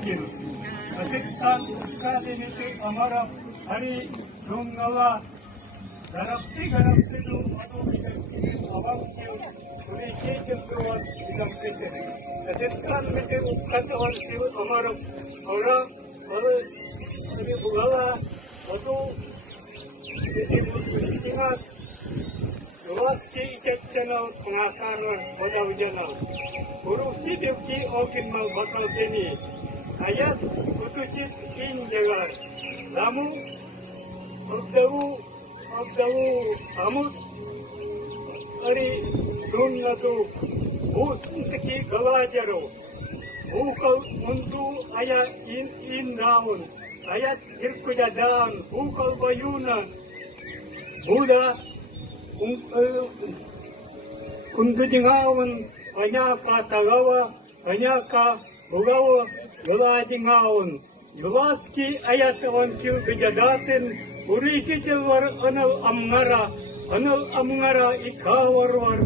Mungkin Asikkan Kadin itu Amara Hari Dungawa Darapti Garapti itu Aduh Abang Kiu Uri Kijem Tuan Idam Kijem Asikkan itu Katawan Kiu Amara Orang Orang Ini Bugawa Aduh Ini Ingat luas ki channel pengakaran modal janal urusi deki okin mal bakal teni ayat kutucit in jagar lamu abdau amut ari dun ladu bus teki galajaro bukal untu ayat in raun ayat irkujadan bukal bayuna Buddha Kundu jingawan anyaka tagawa anyaka bugawa gula jingawan julaski ayat wankil bijadatin uriki cilwar anal amngara ikawarwar